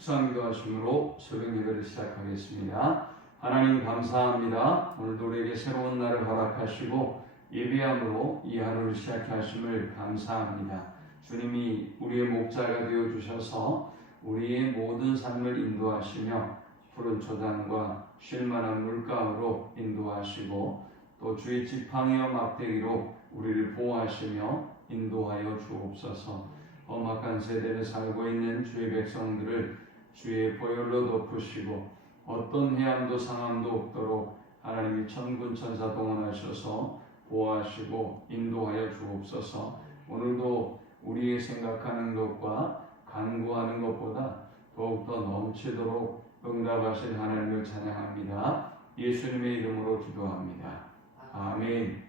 묵상기도하심으로 새벽 예배를 시작하겠습니다. 하나님 감사합니다. 오늘도 우리에게 새로운 날을 허락하시고 예배함으로 이 하루를 시작해 하심을 감사합니다. 주님이 우리의 목자가 되어주셔서 우리의 모든 삶을 인도하시며 푸른 초단과 쉴만한 물가로 인도하시고 또 주의 지팡이와 막대기로 우리를 보호하시며 인도하여 주옵소서. 험악한 세대를 살고 있는 주의 백성들을 주의 보혈로 덮으시고 어떤 해함도 상함도 없도록 하나님이 천군 천사 동원하셔서 보호하시고 인도하여 주옵소서. 오늘도 우리의 생각하는 것과 간구하는 것보다 더욱더 넘치도록 응답하실 하나님을 찬양합니다. 예수님의 이름으로 기도합니다. 아멘.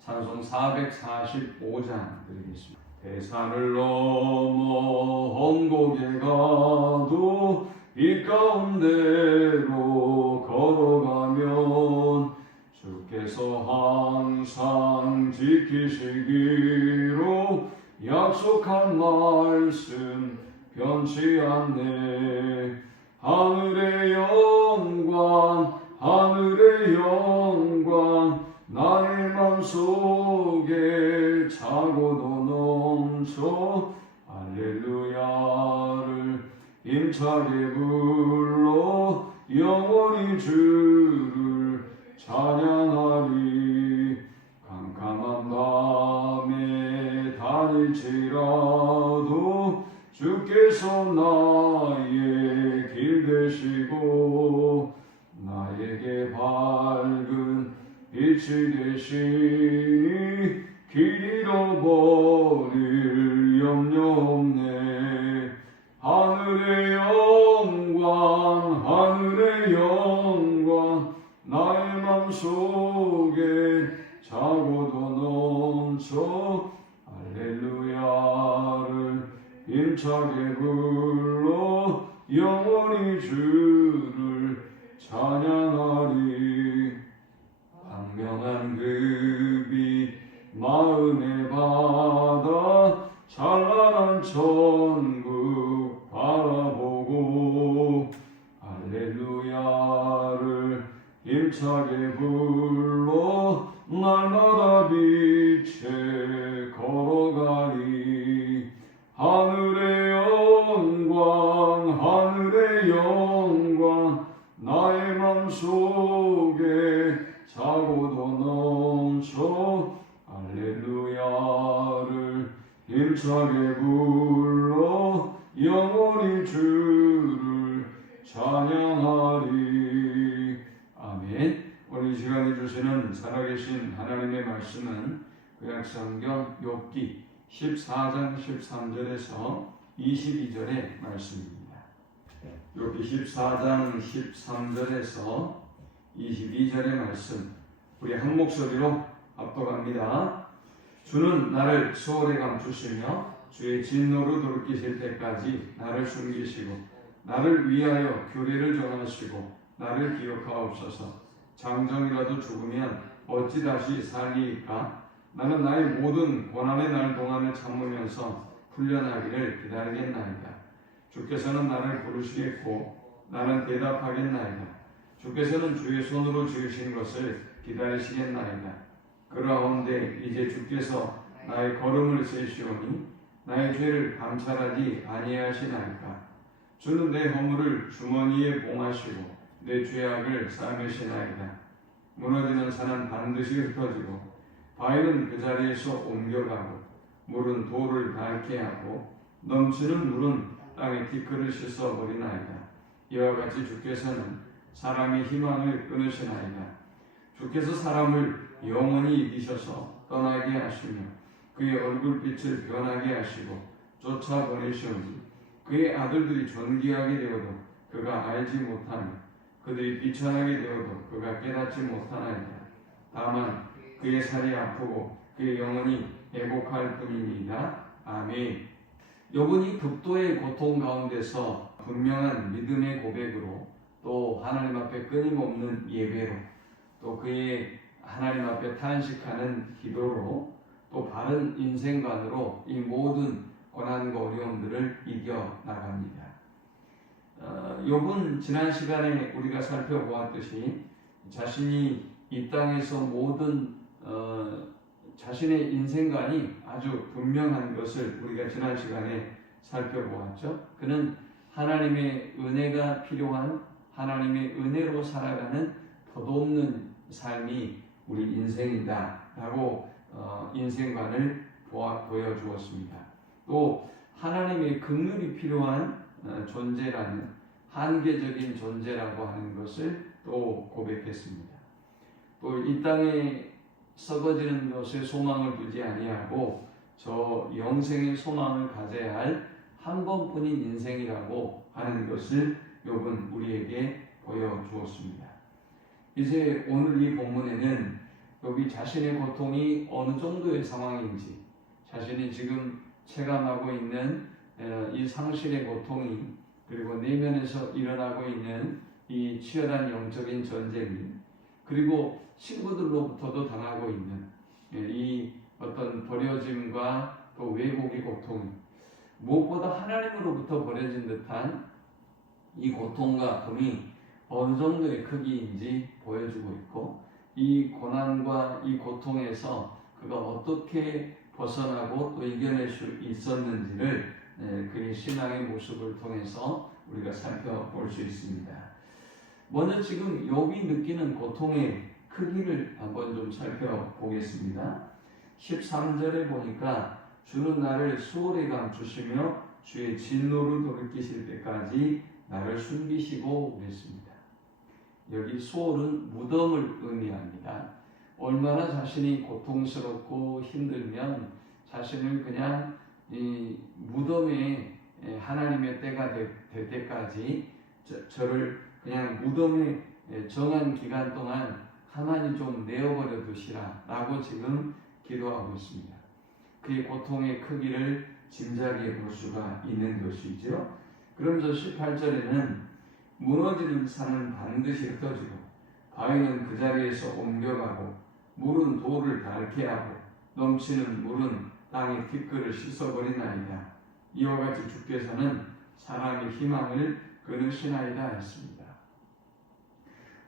찬송 445장 드리겠습니다. 대산을 넘어 험곡에 가도 길 가운데로 걸어가면 주께서 항상 지키시기로 약속한 말씀 변치 않네. 하늘의 영광 하늘의 영광 나의 맘속에 차고도 넘쳐 할렐루야를 힘차게 불러 영원히 주를 찬양하리. 캄캄한 밤에 다닐지라도 주께서 나의 길 되시고 나에게 밝은 빛이 되시니 길 잃어버릴 염려 없네. 하늘의 영광 하늘의 영광 나의 맘속에 차고도 넘쳐 할렐루야를 힘차게 불러 영원히 주를 찬양하리. 광명한 그 빛 마음의 바다 찬란한 천국 바라보고 할렐루야를 힘차게 불러 날마다 빛에 걸어가리. 하늘의 영광 하늘의 영광 나의 맘속에 차고도 넘쳐 할렐루야를 힘차게 불러 영원히 주를 찬양하리. 아멘. 오늘 이 시간에 주시는 살아계신 하나님의 말씀은 구약성경 욥기 14장 13절에서 22절의 말씀입니다. 욥기 14장 13절에서 22절의 말씀 우리 한 목소리로 합독합니다. 주는 나를 수월에 감추시며 주의 진노로 돌이키실 때까지 나를 숨기시고 나를 위하여 규례를 정하시고 나를 기억하옵소서. 장정이라도 죽으면 어찌 다시 살리이까? 나는 나의 모든 고난의 날 동안을 참으면서 풀려나기를 기다리겠나이다. 주께서는 나를 부르시겠고 나는 대답하겠나이다. 주께서는 주의 손으로 지으신 것을 기다리시겠나이다. 그러한데 이제 주께서 나의 걸음을 세시오니 나의 죄를 감찰하지 아니하시나이까. 주는 내 허물을 주머니에 봉하시고 내 죄악을 싸매시나이다. 무너지는 산은 반드시 흩어지고 바위는 그 자리에서 옮겨가고 물은 돌을 닳게 하고 넘치는 물은 땅의 티끌을 씻어버리나이다. 이와 같이 주께서는 사람의 희망을 끊으시나이다. 주께서 사람을 영원히 이기셔서 떠나게 하시며 그의 얼굴빛을 변하게 하시고 쫓아보내시오니 그의 아들들이 존귀하게 되어도 그가 알지 못하며 그들이 비천하게 되어도 그가 깨닫지 못하나이다. 다만 그의 살이 아프고 그의 영혼이 회복할 뿐이니이다. 아멘. 욥은 극도의 고통 가운데서 분명한 믿음의 고백으로 또 하나님 앞에 끊임없는 예배로 또 그의 하나님 앞에 탄식하는 기도로 또 바른 인생관으로 이 모든 고난과 어려움들을 이겨나갑니다. 욥은 지난 시간에 우리가 살펴보았듯이 자신이 이 땅에서 모든 자신의 인생관이 아주 분명한 것을 우리가 지난 시간에 살펴보았죠. 그는 하나님의 은혜가 필요한 하나님의 은혜로 살아가는 덧없는 삶이 우리 인생이다 라고 인생관을 보여주었습니다. 또 하나님의 긍휼이 필요한 존재라는 한계적인 존재라고 하는 것을 또 고백했습니다. 또 이 땅에 썩어지는 것에 소망을 두지 아니하고 저 영생의 소망을 가져야 할 한 번뿐인 인생이라고 하는 것을 욥은 우리에게 보여주었습니다. 이제 오늘 이 본문에는 욥이 자신의 고통이 어느 정도의 상황인지, 자신이 지금 체감하고 있는 이 상실의 고통이, 그리고 내면에서 일어나고 있는 이 치열한 영적인 전쟁이, 그리고 친구들로부터도 당하고 있는 이 어떤 버려짐과 또 왜곡의 고통이, 무엇보다 하나님으로부터 버려진 듯한 이 고통과 아픔이 어느 정도의 크기인지 보여주고 있고, 이 고난과 이 고통에서 그가 어떻게 벗어나고 또 이겨낼 수 있었는지를 그의 신앙의 모습을 통해서 우리가 살펴볼 수 있습니다. 먼저 지금 욥이 느끼는 고통의 크기를 한번 좀 살펴보겠습니다. 13절에 보니까 주는 나를 수월에 감추시며 주의 진노를 돌이키실 때까지 나를 숨기시고 그랬습니다. 여기 수월은 무덤을 의미합니다. 얼마나 자신이 고통스럽고 힘들면 자신을 그냥 이 무덤에 하나님의 때가 될 때까지 저를 그냥 무덤에 정한 기간 동안 가만히 좀 내어버려 두시라 라고 지금 기도하고 있습니다. 그의 고통의 크기를 짐작해 볼 수가 있는 것이죠. 그러면서 18절에는 무너지는 산은 반드시 흩어지고 바위는 그 자리에서 옮겨가고 물은 돌을 닳게 하고 넘치는 물은 땅의 티끌을 씻어버리나이다. 이와 같이 주께서는 사람의 희망을 끊으시나이다 했습니다.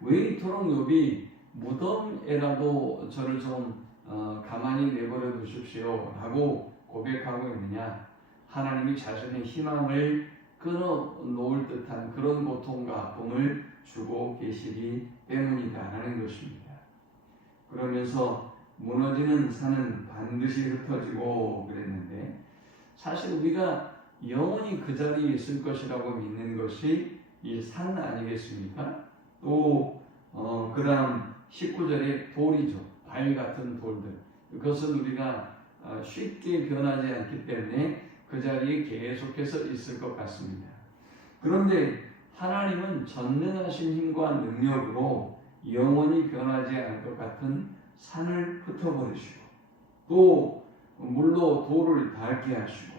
왜 이토록 욥이 무덤에라도 저를 좀 가만히 내버려 두십시오 라고 고백하고 있느냐? 하나님이 자신의 희망을 끊어 놓을 듯한 그런 고통과 아픔을 주고 계시기 때문이다라는 것입니다. 그러면서 무너지는 산은 반드시 흩어지고 그랬는데, 사실 우리가 영원히 그 자리에 있을 것이라고 믿는 것이 이 산 아니겠습니까? 또 그 다음 19절에 돌이죠. 바위 같은 돌들. 그것은 우리가 쉽게 변하지 않기 때문에 그 자리에 계속해서 있을 것 같습니다. 그런데 하나님은 전능하신 힘과 능력으로 영원히 변하지 않을 것 같은 산을 흩어버리시고, 또 물로 돌을 닳게 하시고,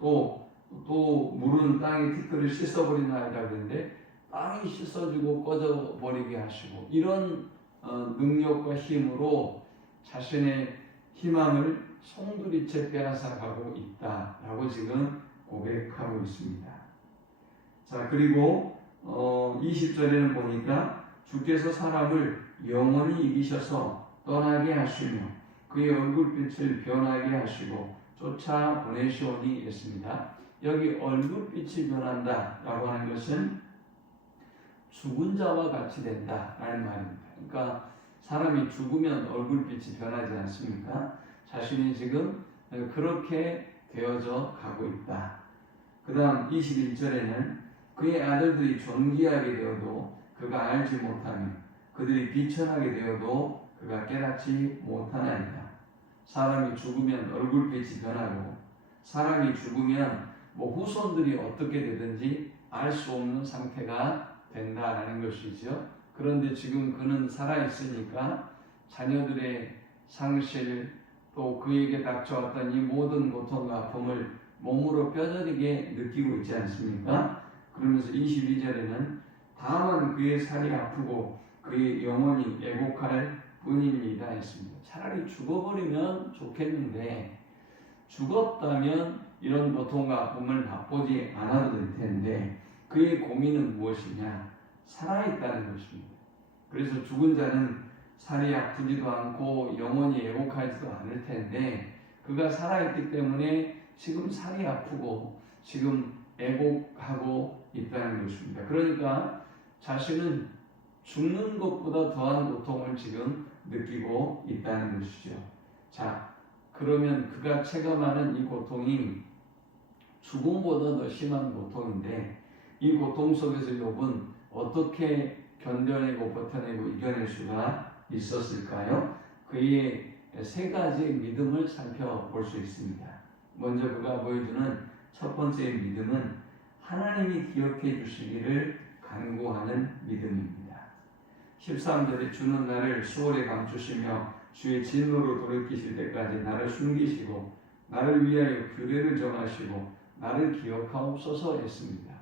또 물은 땅의 티끌을 씻어버리나이다 그랬는데 땅이 씻어주고 꺼져버리게 하시고, 이런 능력과 힘으로 자신의 희망을 송두리째 빼앗아가고 있다라고 지금 고백하고 있습니다. 자, 그리고 20절에는 보니까 주께서 사람을 영원히 이기셔서 떠나게 하시며 그의 얼굴빛을 변하게 하시고 쫓아 보내시오니 했습니다. 여기 얼굴빛이 변한다라고 하는 것은 죽은 자와 같이 된다라는 말입니다. 그러니까 사람이 죽으면 얼굴빛이 변하지 않습니까? 자신이 지금 그렇게 되어져 가고 있다. 그 다음 21절에는 그의 아들들이 존귀하게 되어도 그가 알지 못하며 그들이 비천하게 되어도 그가 깨닫지 못하나이다. 사람이 죽으면 얼굴빛이 변하고 사람이 죽으면 후손들이 어떻게 되든지 알 수 없는 상태가 된다라는 것이죠. 그런데 지금 그는 살아있으니까 자녀들의 상실, 또 그에게 닥쳐왔던 이 모든 고통과 아픔을 몸으로 뼈저리게 느끼고 있지 않습니까? 그러면서 22절에는 다만 그의 살이 아프고 그의 영혼이 애곡할 뿐입니다 했습니다. 차라리 죽어버리면 좋겠는데, 죽었다면 이런 고통과 아픔을 맛보지 않아도 될 텐데, 그의 고민은 무엇이냐? 살아있다는 것입니다. 그래서 죽은 자는 살이 아프지도 않고 영원히 애곡하지도 않을 텐데 그가 살아있기 때문에 지금 살이 아프고 지금 애곡하고 있다는 것입니다. 그러니까 자신은 죽는 것보다 더한 고통을 지금 느끼고 있다는 것이죠. 자, 그러면 그가 체감하는 이 고통이 죽음보다 더 심한 고통인데 이 고통 속에서 욥은 어떻게 견뎌내고 버텨내고 이겨낼 수가 있었을까요? 그의 세 가지의 믿음을 살펴볼 수 있습니다. 먼저 그가 보여주는 첫 번째 믿음은 하나님이 기억해 주시기를 간구하는 믿음입니다. 13절에 주는 나를 수월에 감추시며 주의 진노로 돌이키실 때까지 나를 숨기시고 나를 위하여 규례를 정하시고 나를 기억하옵소서 했습니다.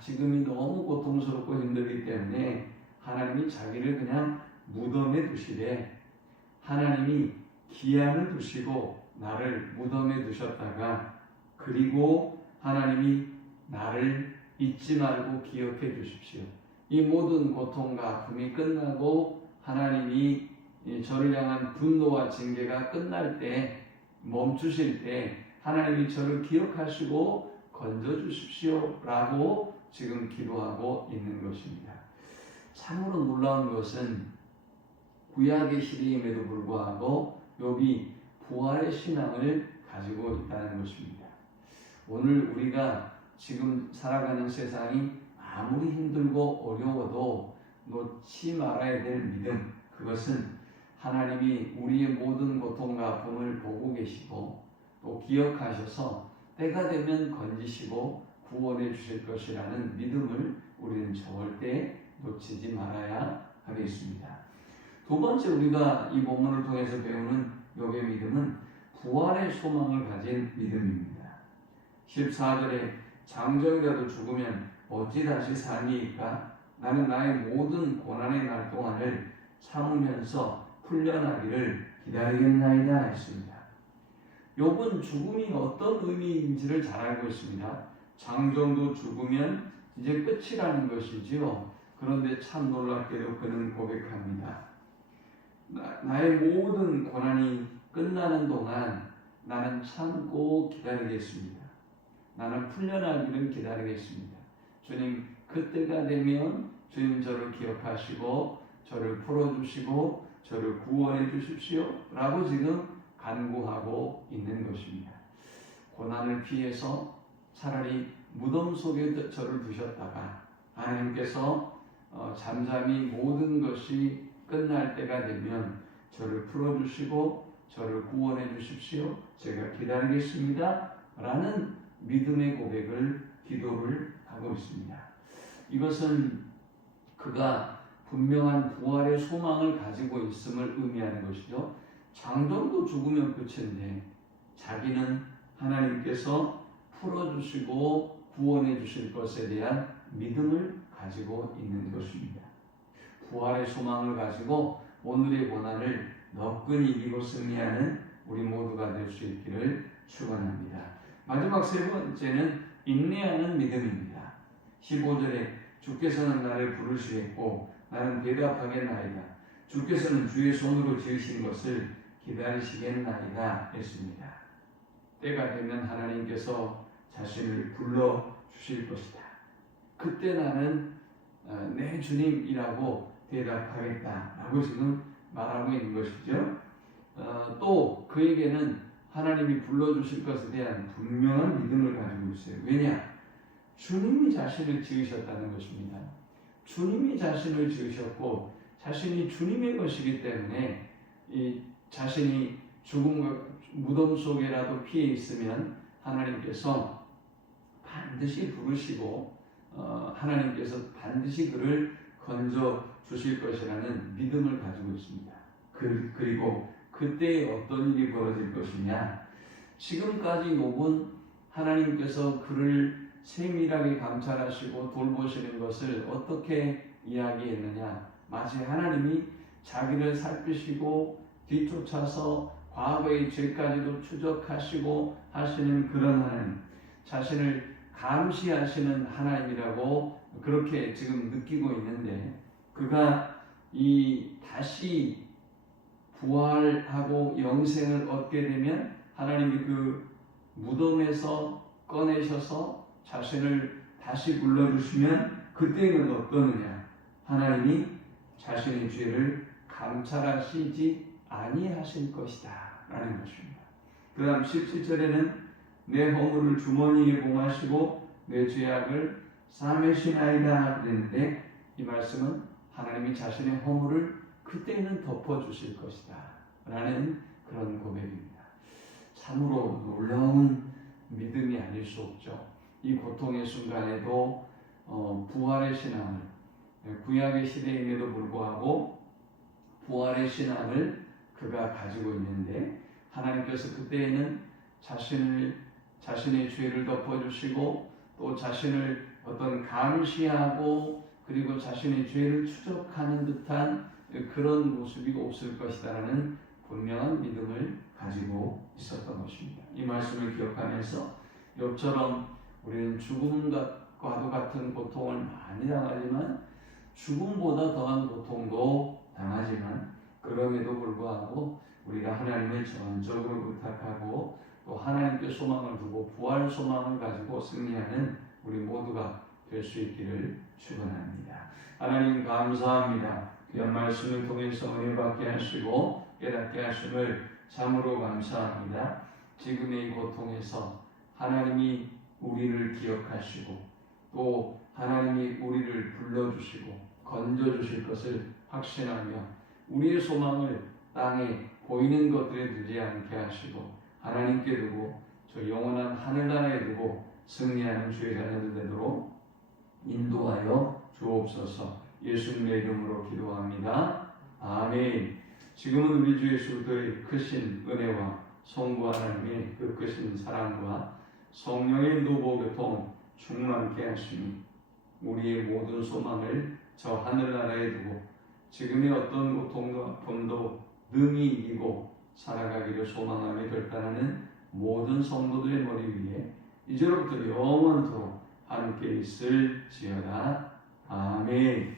지금이 너무 고통스럽고 힘들기 때문에 하나님이 자기를 그냥 무덤에 두시되 하나님이 기한을 두시고 나를 무덤에 두셨다가 그리고 하나님이 나를 잊지 말고 기억해 주십시오. 이 모든 고통과 아픔이 끝나고 하나님이 저를 향한 분노와 징계가 끝날 때 멈추실 때 하나님이 저를 기억하시고 건져주십시오 라고 지금 기도하고 있는 것입니다. 참으로 놀라운 것은 구약의 시대임에도 불구하고 욥이 부활의 신앙을 가지고 있다는 것입니다. 오늘 우리가 지금 살아가는 세상이 아무리 힘들고 어려워도 놓지 말아야 될 믿음, 그것은 하나님이 우리의 모든 고통과 아픔을 보고 계시고 또 기억하셔서 때가 되면 건지시고 구원해 주실 것이라는 믿음을 우리는 절대 놓치지 말아야 하겠습니다. 두 번째 우리가 이 본문을 통해서 배우는 욥의 믿음은 부활의 소망을 가진 믿음입니다. 14절에 장정이라도 죽으면 어찌 다시 사니이까 나는 나의 모든 고난의 날 동안을 참으면서 풀려나기를 기다리겠나이다 했습니다. 욥은 죽음이 어떤 의미인지를 잘 알고 있습니다. 장정도 죽으면 이제 끝이라는 것이지요. 그런데 참 놀랍게도 그는 고백합니다. 나의 모든 고난이 끝나는 동안 나는 참고 기다리겠습니다. 나는 풀려나기를 기다리겠습니다. 주님, 그때가 되면 주님 저를 기억하시고 저를 풀어주시고 저를 구원해 주십시오 라고 지금 간구하고 있는 것입니다. 고난을 피해서 차라리 무덤 속에 저를 두셨다가 하나님께서 잠잠히 모든 것이 끝날 때가 되면 저를 풀어주시고 저를 구원해 주십시오. 제가 기다리겠습니다 라는 믿음의 고백을 기도를 하고 있습니다. 이것은 그가 분명한 부활의 소망을 가지고 있음을 의미하는 것이죠. 장정도 죽으면 끝인데 자기는 하나님께서 풀어주시고 구원해 주실 것에 대한 믿음을 가지고 있는 것입니다. 부활의 소망을 가지고 오늘의 고난을 너끈히 이기고 승리하는 우리 모두가 될 수 있기를 축원합니다. 마지막 세 번째는 인내하는 믿음입니다. 15절에 주께서는 나를 부르시겠고 나는 대답하겠나이다. 주께서는 주의 손으로 지으신 것을 기다리시겠나이다 했습니다. 때가 되면 하나님께서 자신을 불러주실 것이다. 그때 나는 내 주님이라고 대답하겠다라고 지금 말하고 있는 것이죠. 또 그에게는 하나님이 불러주실 것에 대한 분명한 믿음을 가지고 있어요. 왜냐? 주님이 자신을 지으셨다는 것입니다. 주님이 자신을 지으셨고 자신이 주님의 것이기 때문에 이 자신이 죽음과 무덤 속에라도 피해 있으면 하나님께서 반드시 부르시고 하나님께서 반드시 그를 건져 주실 것이라는 믿음을 가지고 있습니다. 그리고 그때 어떤 일이 벌어질 것이냐? 지금까지 욥은 하나님께서 그를 세밀하게 감찰하시고 돌보시는 것을 어떻게 이야기했느냐? 마치 하나님이 자기를 살피시고 뒤쫓아서 과거의 죄까지도 추적하시고 하시는 그런 하나님, 자신을 감시하시는 하나님이라고 그렇게 지금 느끼고 있는데, 그가 이 다시 부활하고 영생을 얻게 되면 하나님이 그 무덤에서 꺼내셔서 자신을 다시 불러주시면 그때는 어떠느냐? 하나님이 자신의 죄를 감찰하시지 아니하실 것이다 라는 것입니다. 그 다음 17절에는 내 허물을 주머니에 봉하시고 내 죄악을 싸매시나이다 그랬는데, 이 말씀은 하나님이 자신의 허물을 그때는 덮어주실 것이다 라는 그런 고백입니다. 참으로 놀라운 믿음이 아닐 수 없죠. 이 고통의 순간에도 부활의 신앙을, 구약의 시대임에도 불구하고 부활의 신앙을 그가 가지고 있는데, 하나님께서 그때에는 자신의 죄를 덮어주시고 또 자신을 어떤 감시하고 그리고 자신의 죄를 추적하는 듯한 그런 모습이 없을 것이다라는 분명한 믿음을 가지고 있었던 것입니다. 이 말씀을 기억하면서 욥처럼 우리는 죽음과도 같은 고통을 많이 당하지만 죽음보다 더한 고통도 당하지만, 그럼에도 불구하고 우리가 하나님을 전적으로 부탁하고 또 하나님께 소망을 두고 부활 소망을 가지고 승리하는 우리 모두가 될 수 있기를 축원합니다. 하나님 감사합니다. 귀한 말씀을 통해서 은혜 받게 하시고 깨닫게 하심을 참으로 감사합니다. 지금의 이 고통에서 하나님이 우리를 기억하시고 또 하나님이 우리를 불러주시고 건져주실 것을 확신하며 우리의 소망을 땅에 보이는 것들에 두지 않게 하시고 하나님께 두고 저 영원한 하늘나라에 두고 승리하는 주의 자녀들 되도록 인도하여 주옵소서. 예수님의 이름으로 기도합니다. 아멘. 지금은 우리 주 예수 그리스도의 크신 은혜와 성부 하나님의 그 크신 사랑과 성령의 인도 교통 충만케 하시니 우리의 모든 소망을 저 하늘나라에 두고 지금의 어떤 고통도 아픔도 능히 이기고 살아가기를 소망하며 결단하는 모든 성도들의 머리 위에 이제로부터 영원토록 함께 있을지어다. 아멘.